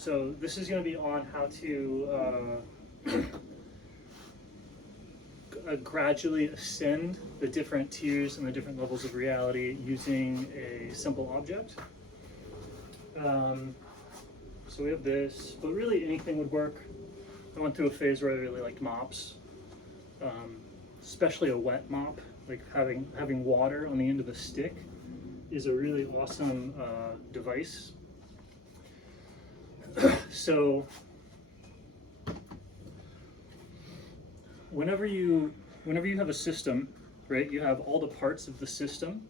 So this is going to be on how to gradually ascend the different tiers and the different levels of reality using a simple object. So we have this, but really anything would work. I went through a phase where I really liked mops, especially a wet mop. Like having water on the end of a stick is a really awesome device. So whenever you have a system, right, you have all the parts of the system,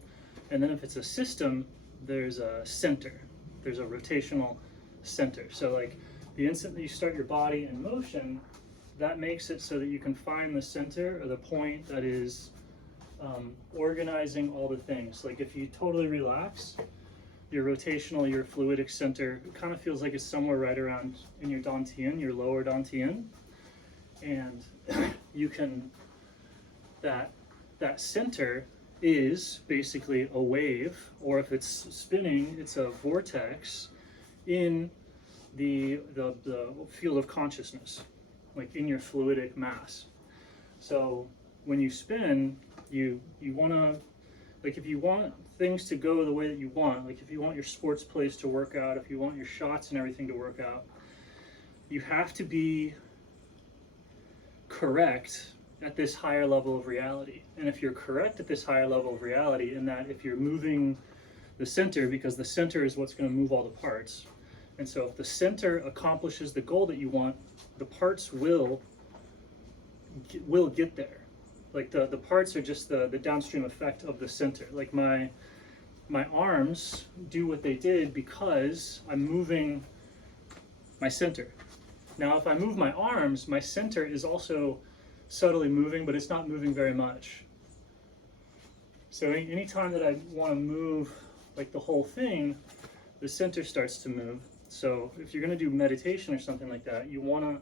and then if it's a system, there's a center. There's a rotational center. So like the instant that you start your body in motion, that makes it so that you can find the center or the point that is organizing all the things. Like if you totally relax, your rotational, your fluidic center, it kind of feels like it's somewhere right around in your dantian, your lower dantian. And you can, that center is basically a wave, or if it's spinning, it's a vortex in the field of consciousness, like in your fluidic mass. So when you spin, you want to, like if you want things to go the way that you want, like if you want your sports plays to work out, if you want your shots and everything to work out, you have to be correct at this higher level of reality. And if you're correct at this higher level of reality, in that if you're moving the center, because the center is what's going to move all the parts, and so if the center accomplishes the goal that you want, the parts will get there. Like the parts are just the downstream effect of the center. Like my arms do what they did because I'm moving my center. Now if I move my arms, my center is also subtly moving, but it's not moving very much. So anytime that I want to move like the whole thing, the center starts to move. So if you're going to do meditation or something like that, you want to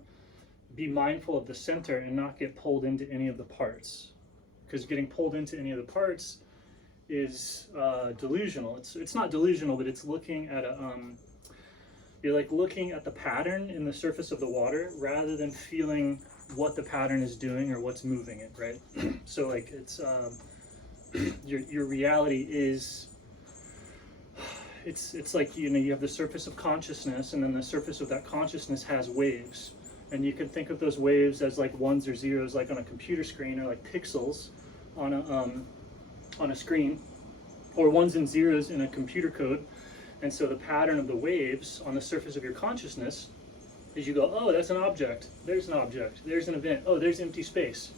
be mindful of the center and not get pulled into any of the parts, because getting pulled into any of the parts is delusional. It's not delusional, but it's looking at a you're like looking at the pattern in the surface of the water rather than feeling what the pattern is doing or what's moving it, right? So like it's your reality is, it's like, you know, you have the surface of consciousness, and then the surface of that consciousness has waves, and you can think of those waves as like ones or zeros, like on a computer screen, or like pixels on a screen, or ones and zeros in a computer code. And so the pattern of the waves on the surface of your consciousness is you go, oh, that's an object, there's an event, oh, there's empty space.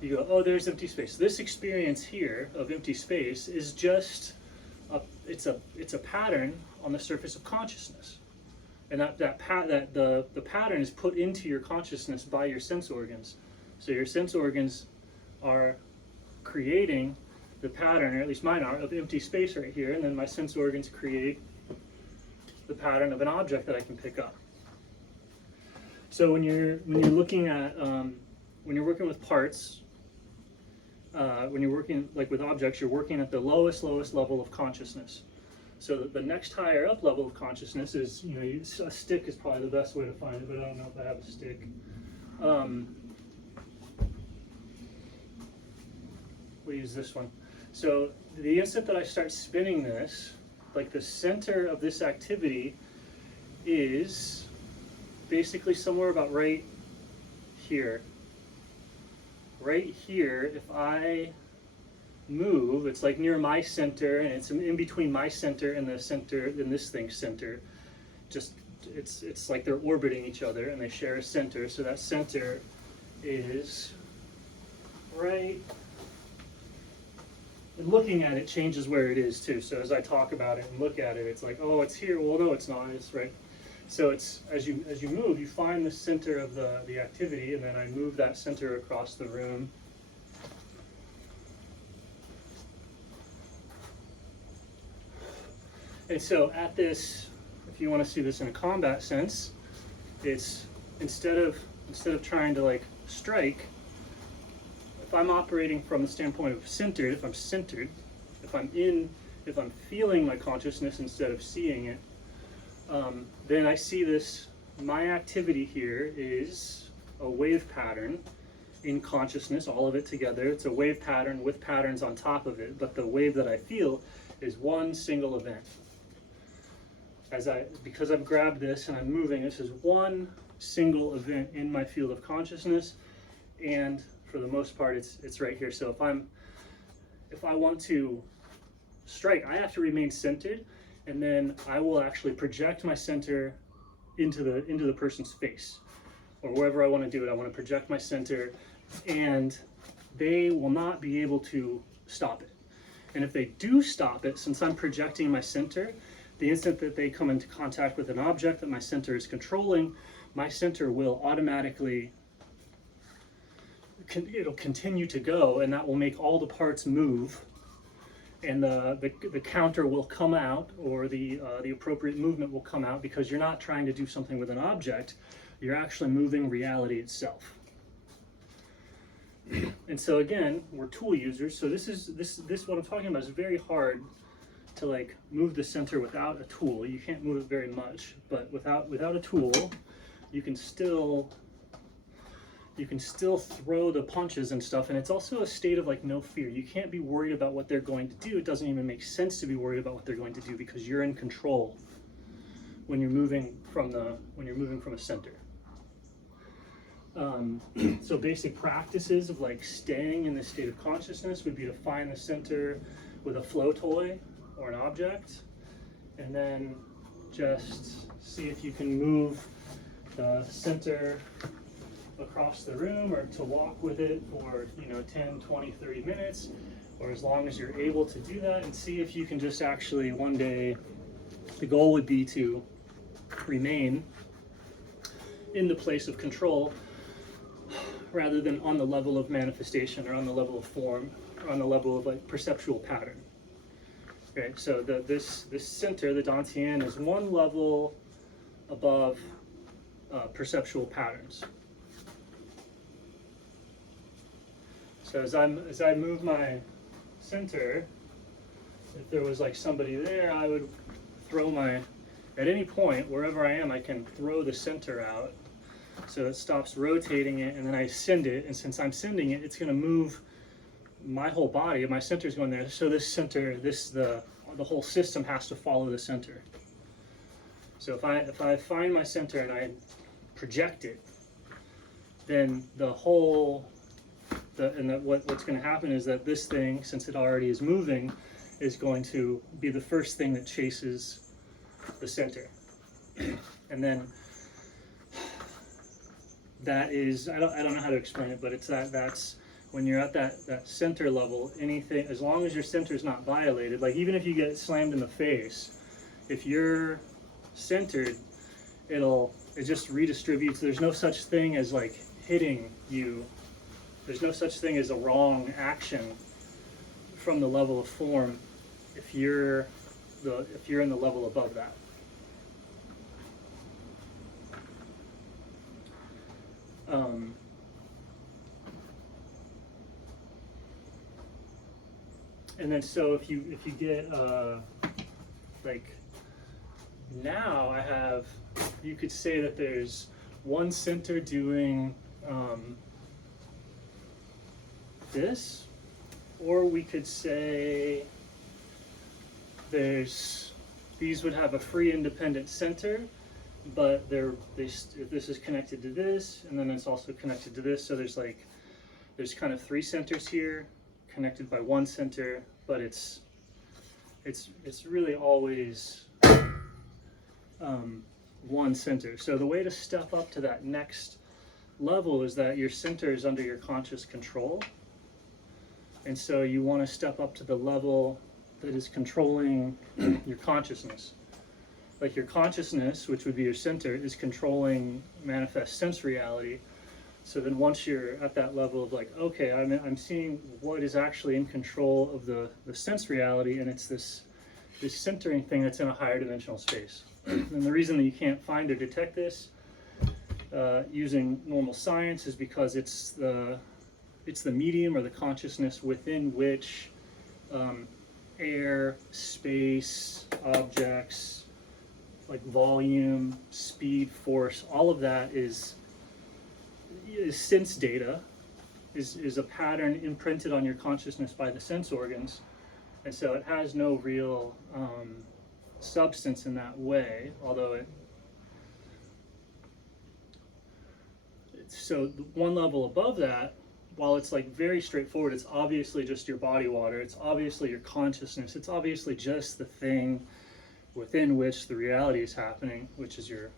You go, oh, there's empty space. This experience here of empty space is just it's a pattern on the surface of consciousness. And the pattern is put into your consciousness by your sense organs. So your sense organs are creating the pattern, or at least mine are, of empty space right here, and then my sense organs create the pattern of an object that I can pick up. So when you're looking at when you're working with parts, when you're working like with objects, you're working at the lowest level of consciousness. So the next higher up level of consciousness is, you know, a stick is probably the best way to find it, but I don't know if I have a stick. We'll use this one. So the instant that I start spinning this, like the center of this activity is basically somewhere about right here. Right here, if I move, it's like near my center, and it's in between my center and the center, and this thing's center. Just it's like they're orbiting each other, and they share a center. So that center is right. And looking at it changes where it is too. So as I talk about it and look at it, it's like, oh, it's here. Well, no, it's not. It's right. So it's as you move, you find the center of the activity, and then I move that center across the room. And so at this, if you want to see this in a combat sense, it's instead of trying to like strike, if I'm operating from the standpoint of centered, if I'm centered, if I'm feeling my consciousness instead of seeing it, then I see this, my activity here is a wave pattern in consciousness, all of it together. It's a wave pattern with patterns on top of it, but the wave that I feel is one single event. Because I've grabbed this and I'm moving, this is one single event in my field of consciousness, and for the most part it's right here. So if I want to strike, I have to remain centered, and then I will actually project my center into the person's face, or wherever I want to do it. I want to project my center, and they will not be able to stop it. And if they do stop it, since I'm projecting my center, the instant that they come into contact with an object that my center is controlling, my center will automatically, it'll continue to go, and that will make all the parts move, and the counter will come out, or the appropriate movement will come out, because you're not trying to do something with an object, you're actually moving reality itself. And so again, we're tool users, so this what I'm talking about is very hard to like move the center without a tool. You can't move it very much, but without a tool, you can still throw the punches and stuff, and it's also a state of like no fear. You can't be worried about what they're going to do. It doesn't even make sense to be worried about what they're going to do, because you're in control when you're moving from a center. So basic practices of like staying in this state of consciousness would be to find the center with a flow toy or an object, and then just see if you can move the center across the room, or to walk with it for 10, 20, 30 minutes, or as long as you're able to do that, and see if you can just actually one day, the goal would be to remain in the place of control rather than on the level of manifestation, or on the level of form, or on the level of like perceptual pattern. Okay, so this center, the dantian, is one level above perceptual patterns. So as I move my center, if there was like somebody there, I would throw at any point, wherever I am, I can throw the center out so it stops rotating it, and then I send it, and since I'm sending it, it's going to move my whole body. My center is going there, so this center, the whole system has to follow the center. So if I find my center and I project it, then what's going to happen is that this thing, since it already is moving, is going to be the first thing that chases the center. And then that is, I don't know how to explain it, but it's that's when you're at that center level, anything, as long as your center is not violated, like even if you get slammed in the face, if you're centered, it just redistributes. There's no such thing as like hitting you. There's no such thing as a wrong action from the level of form if you're in the level above that. And then so if you get like now you could say that there's one center doing this, or we could say these would have a free independent center, but this is connected to this, and then it's also connected to this, so there's kind of three centers here connected by one center, but it's really always one center. So the way to step up to that next level is that your center is under your conscious control, and so you want to step up to the level that is controlling your consciousness. Like your consciousness, which would be your center, is controlling manifest sense reality. So then once you're at that level of like, okay, I'm seeing what is actually in control of the sense reality, and it's this centering thing that's in a higher dimensional space. And the reason that you can't find or detect this using normal science is because it's the medium or the consciousness within which air, space, objects, like volume, speed, force, all of that is sense data, is a pattern imprinted on your consciousness by the sense organs. And so it has no real substance in that way, although so one level above that, while it's like very straightforward, it's obviously just your body water, it's obviously your consciousness, it's obviously just the thing within which the reality is happening, which is your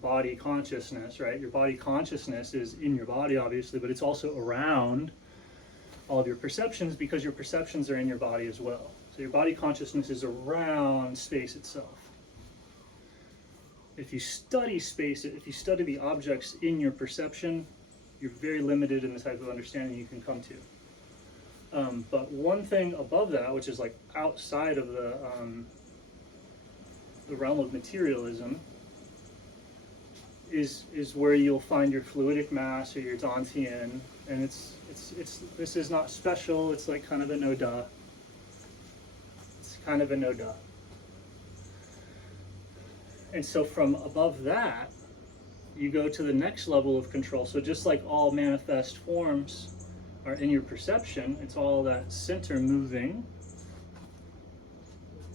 body consciousness, right? Your body consciousness is in your body, obviously, but it's also around all of your perceptions, because your perceptions are in your body as well. So your body consciousness is around space itself. If you study space, if you study the objects in your perception, you're very limited in the type of understanding you can come to. But one thing above that, which is like outside of the realm of materialism, is where you'll find your fluidic mass or your dantian, and this is not special. It's like kind of a no-duh. It's kind of a no-duh. And so from above that, you go to the next level of control. So just like all manifest forms are in your perception, it's all that center moving.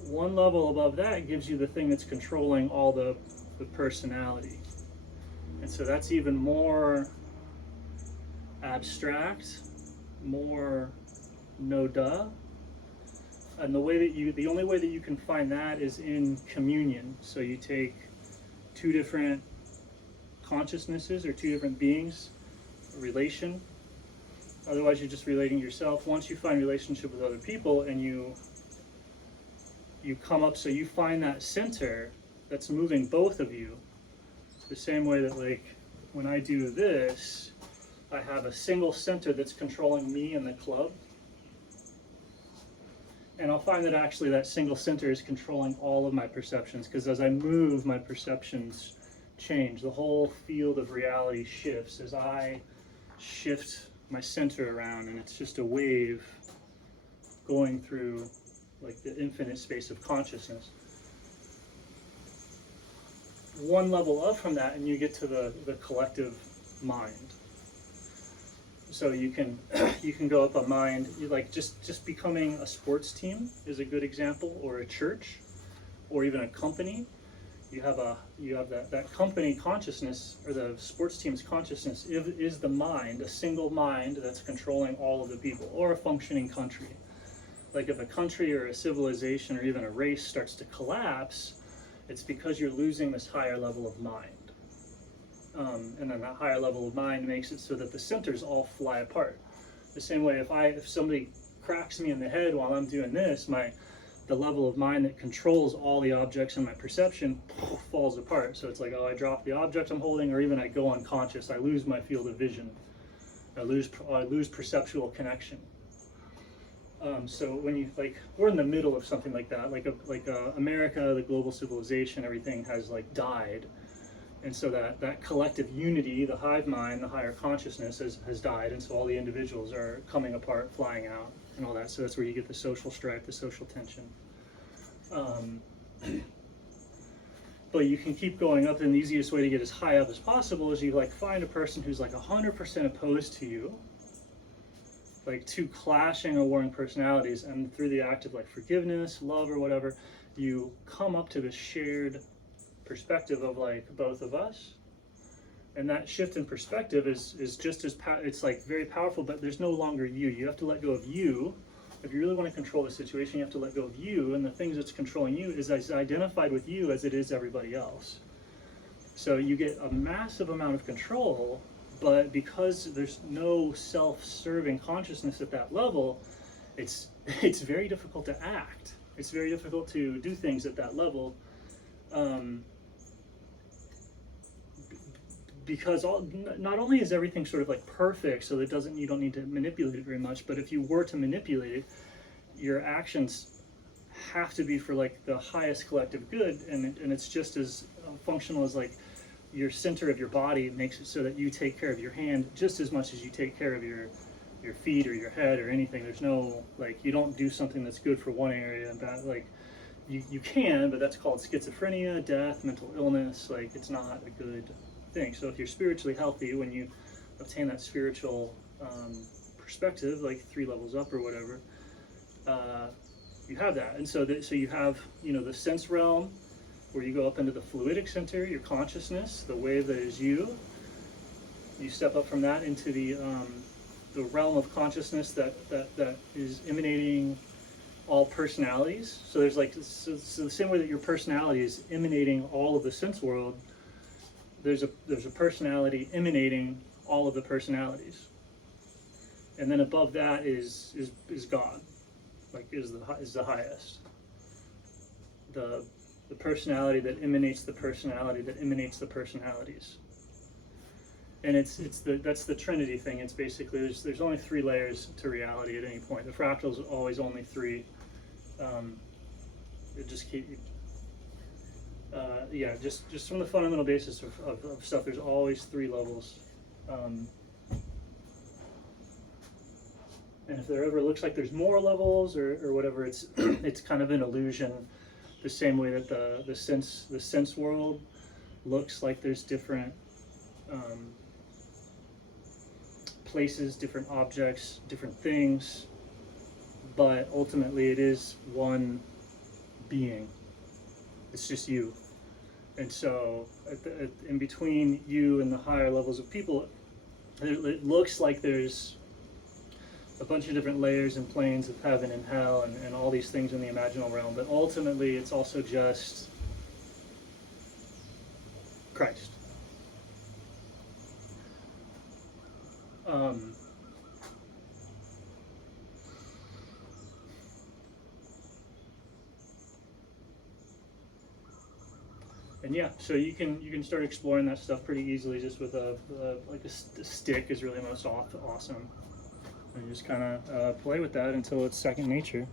One level above that gives you the thing that's controlling all the personality. And so that's even more abstract, more no-duh. And the only way that you can find that is in communion. So you take two different consciousnesses or two different beings, a relation. Otherwise, you're just relating yourself. Once you find relationship with other people and you come up, so you find that center that's moving both of you, the same way that, like, when I do this, I have a single center that's controlling me and the club. And I'll find that actually that single center is controlling all of my perceptions, because as I move, my perceptions change. The whole field of reality shifts as I shift my center around, and it's just a wave going through like the infinite space of consciousness. One level up from that, and you get to the collective mind. So you can go up a mind, like just becoming a sports team is a good example, or a church, or even a company. You have that company consciousness, or the sports team's consciousness is the mind, a single mind that's controlling all of the people, or a functioning country. Like if a country or a civilization or even a race starts to collapse, it's because you're losing this higher level of mind. And then that higher level of mind makes it so that the centers all fly apart. The same way if somebody cracks me in the head while I'm doing this, the level of mind that controls all the objects in my perception falls apart. So it's like, oh, I drop the object I'm holding, or even I go unconscious. I lose my field of vision. I lose perceptual connection. So when you, like, we're in the middle of something like that, like America, the global civilization, everything has like died. And so that collective unity, the hive mind, the higher consciousness has died, and so all the individuals are coming apart, flying out, and all that. So that's where you get the social strife, the social tension. But you can keep going up, and the easiest way to get as high up as possible is you like find a person who's like 100% opposed to you, like two clashing or warring personalities, and through the act of like forgiveness, love, or whatever, you come up to this shared perspective of like both of us. And that shift in perspective is just as it's like very powerful, but there's no longer you have to let go of you. If you really want to control the situation, you have to let go of you, and the things that's controlling you is as identified with you as it is everybody else. So you get a massive amount of control, but because there's no self-serving consciousness at that level, it's very difficult to act. It's very difficult to do things at that level. Because not only is everything sort of like perfect, so that you don't need to manipulate it very much, but if you were to manipulate it, your actions have to be for like the highest collective good, and it's just as functional as like your center of your body makes it so that you take care of your hand just as much as you take care of your feet or your head or anything. There's no, like, you don't do something that's good for one area and bad, like you can, but that's called schizophrenia, death, mental illness. Like, it's not a good thing. So if you're spiritually healthy, when you obtain that spiritual perspective, like 3 levels up or whatever, you have that. And so so you have, you know, the sense realm, where you go up into the fluidic center, your consciousness, the wave that is you. You step up from that into the realm of consciousness that is emanating all personalities. So there's like, so the same way that your personality is emanating all of the sense world, there's a personality emanating all of the personalities. And then above that is God, like is the highest. The personality that emanates the personality that emanates the personalities. And that's the Trinity thing. It's basically there's only 3 layers to reality at any point. The fractal is always only 3. It just just from the fundamental basis of stuff, there's always 3 levels. And if there ever looks like there's more levels or whatever, it's it's kind of an illusion. The same way that the sense world looks like there's different places, different objects, different things, but ultimately it is one being. It's just you. And so in between you and the higher levels of people, it looks like there's a bunch of different layers and planes of heaven and hell and all these things in the imaginal realm, but ultimately it's also just Christ. And yeah, so you can start exploring that stuff pretty easily just with a stick is really most awesome. And you just kind of play with that until it's second nature.